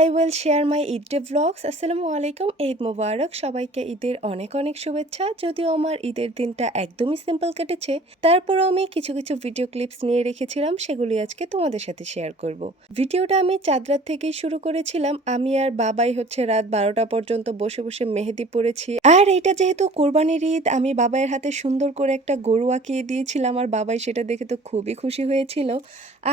I will share my Eid day vlogs. আসসালামু আলাইকুম, ঈদ মোবারক। সবাইকে ঈদের অনেক অনেক শুভেচ্ছা। যদিও আমার ঈদের দিনটা একদমই সিম্পল কেটেছে, তারপরেও আমি কিছু কিছু ভিডিও ক্লিপস নিয়ে রেখেছিলাম, সেগুলি আজকে তোমাদের সাথে শেয়ার করব। ভিডিওটা আমি চাঁদ রাত থেকেই শুরু করেছিলাম। আমি আর বাবাই হচ্ছে রাত 12টা পর্যন্ত বসে বসে মেহেদি পড়েছি। আর এটা যেহেতু কোরবানির ঈদ, আমি বাবাইয়ের হাতে সুন্দর করে একটা গরু আঁকিয়ে দিয়েছিলাম, আর বাবাই সেটা দেখে তো খুবই খুশি হয়েছিল।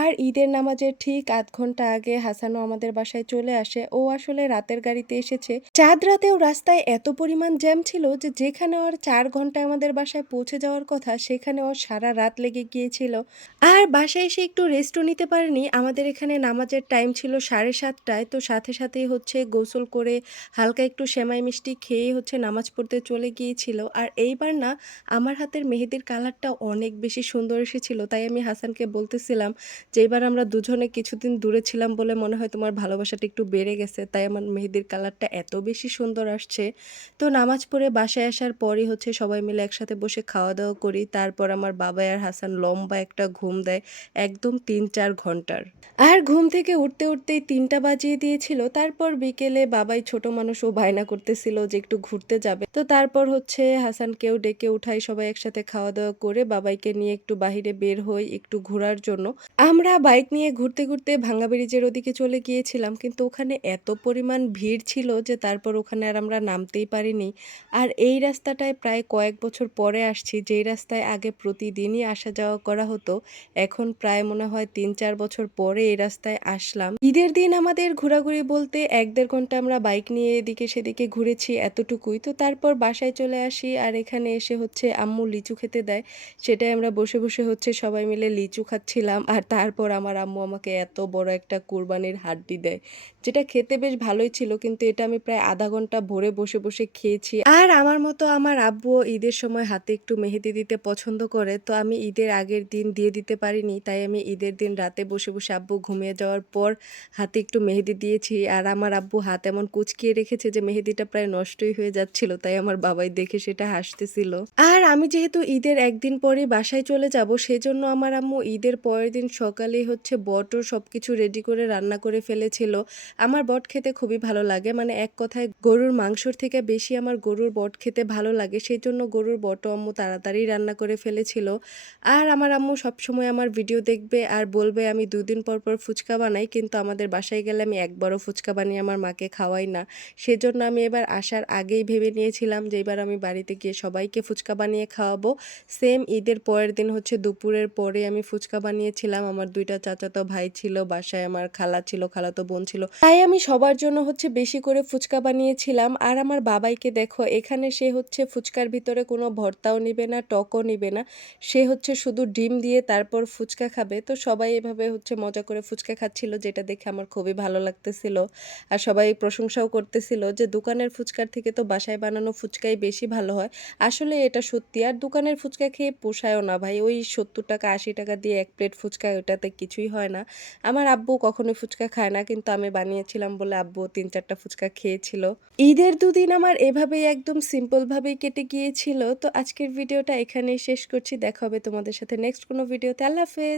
আর ঈদের নামাজের ঠিক আধ ঘন্টা আগে হাসানও আমাদের বাসায় চলে আসে। ও আসলে রাতের গাড়িতে এসেছে। চাঁদ রাতেও রাস্তায় এত পরিমাণ জ্যাম ছিল যে যেখানে ওর 4 ঘন্টায় আমাদের বাসায় পৌঁছে যাওয়ার কথা, সেখানে ওর সারা রাত লেগে গিয়েছিল। আর বাসায় এসে একটু রেস্টও নিতে পারেনি। আমাদের এখানে নামাজের টাইম ছিল 7:30টায়, তো সাথে সাথেই হচ্ছে গোসল করে হালকা একটু সেমাই মিষ্টি খেয়ে হচ্ছে নামাজ পড়তে চলে গিয়েছিল। আর এইবার না, আমার হাতের মেহেদির কালারটা অনেক বেশি সুন্দর এসেছিল, তাই আমি হাসানকে বলতেছিলাম যে এবার আমরা দুজনে কিছুদিন দূরে ছিলাম বলে মনে হয় তোমার ভালোবাসাটা একটু বেড়ে গেছে, তাই আমার মেহেদির কালারটা এত বেশি সুন্দর আসছে। তো নামাজ পড়ে বাসায় আসার পরই হচ্ছে সবাই মিলে একসাথে বসে খাওয়া দাওয়া করি। তারপর আমার বাবা আর হাসান লম্বা একটা ঘুম দেয়, একদম 3-4 ঘন্টার। আর ঘুম থেকে উঠতে উঠতেই 3টা বাজিয়ে দিয়েছিল। তারপর বিকেলে বাবাই, ছোট মানুষ, ও বায়না করতেছিল যে একটু ঘুরতে যাবে। তো তারপর হচ্ছে হাসানকেও ডেকে উঠাই, সবাই একসাথে খাওয়া দাওয়া করে বাবাইকে নিয়ে একটু বাহিরে বের হই একটু ঘোরার জন্য। আমরা বাইক নিয়ে ঘুরতে ঘুরতে ভাঙ্গা ব্রিজের ওদিকে চলে গিয়েছিলাম, কিন্তু ওখানে এত পরিমাণ ভিড় ছিল যে তারপর ওখানে আর আমরা নামতেই পারিনি। আর এই রাস্তাটায় প্রায় কয়েক বছর পরে আসছি, যেই রাস্তায় আগে প্রতিদিনই আসা যাওয়া করা হতো। এখন প্রায় মনে হয় 3-4 বছর পরে এই রাস্তায় আসলাম। ঈদের দিন আমাদের ঘোরাঘুরি বলতে 1-1.5 ঘন্টা আমরা বাইক নিয়ে এদিকে সেদিকে ঘুরেছি, এতটুকুই। তো তারপর বাসায় চলে আসি, আর এখানে এসে হচ্ছে আম্মু লিচু খেতে দেয়, সেটাই আমরা বসে বসে হচ্ছে সবাই মিলে লিচু খাচ্ছিলাম। আর তারপর আমার আম্মু আমাকে এত বড় একটা কুরবানির হাড্ডি দেয়, যেটা খেতে বেশ ভালোই ছিল, কিন্তু এটা আমি প্রায় আধা ঘন্টা ভরে বসে বসে খেয়েছি। আর আমার মতো আমার আব্বুও ঈদের সময় হাতে একটু মেহেদি দিতে পছন্দ করে, তো আমি ঈদের আগের দিন দিয়ে দিতে পারিনি, তাই আমি ঈদের দিন রাতে বসে বসে আব্বু ঘুমিয়ে যাওয়ার পর হাতে একটু মেহেদি দিয়েছি। আর আমার আব্বু হাত এমন কুঁচকিয়ে রেখেছে যে মেহেদিটা প্রায় নষ্টই হয়ে যাচ্ছিল, তাই আমার বাবাই দেখে সেটা হাসতেছিল। আর আমি যেহেতু ঈদের একদিন পরে বাসায় চলে যাব, সেজন্য আমার আম্মু ঈদের পরের দিন সকালেই হচ্ছে বট ও সবকিছু রেডি করে রান্না করে ফেলেছিল। আমার বট খেতে খুবই ভালো লাগে, মানে এক কথায় গরুর মাংসর থেকে বেশি আমার গরুর বট খেতে ভালো লাগে, সেই জন্য গরুর বটও আম্মু তাড়াতাড়ি রান্না করে ফেলেছিল। আর আমার আম্মু সবসময় আমার ভিডিও দেখবে আর বলবে আমি 2 দিন পর পর ফুচকা বানাই, কিন্তু আমাদের বাসায় গেলে আমি একবারও ফুচকা বানিয়ে আমার মাকে খাওয়াই না। সেজন্য আমি এবার আসার আগেই ভেবে নিয়েছিলাম যে এবার আমি বাড়িতে গিয়ে সবাইকে ফুচকা বানিয়ে খাওয়াবো। সেম ঈদের পরের দিন হচ্ছে দুপুরের পরে আমি ফুচকা বানিয়েছিলাম। আমার 2টা চাচাতো ভাই ছিল বাসায়, আমার খালা ছিল, খালাতো বোন ছিল, তাই আমি সবার জন্য হচ্ছে বেশি করে ফুচকা বানিয়েছিলাম। আর আমার বাবাইকে দেখো, এখানে সে হচ্ছে ফুচকার ভিতরে কোনো ভর্তাও নিবে না, টকও নিবে না, সে হচ্ছে শুধু ডিম দিয়ে তারপর ফুচকা খাবে। তো সবাই এভাবে হচ্ছে মজা করে ফুচকা খাচ্ছিল, যেটা দেখে আমার খুবই ভালো লাগতেছিল। আর সবাই প্রশংসাও করতেছিল যে দোকানের ফুচকার থেকে তো বাসায় বানানো ফুচকাই বেশি ভালো হয়। আসলে এটা সত্যি। আর দোকানের ফুচকা খেয়ে পোষায়ও না ভাই, ওই 70 টাকা 80 টাকা দিয়ে 1 প্লেট ফুচকা, ওটাতে কিছুই হয় না। আমার আব্বু কখনোই ফুচকা খায় না, কিন্তু আমি বানিয়েছিলাম বলে আব্বু 3-4টা ফুচকা খেয়েছিল। ঈদের দুদিন আমার এভাবেই একদম সিম্পল ভাবেই কেটে গিয়েছিল। তো আজকের ভিডিওটা এখানেই শেষ করছি, দেখা হবে তোমাদের সাথে নেক্সট কোনো ভিডিওতে। আল্লাহ হাফেজ।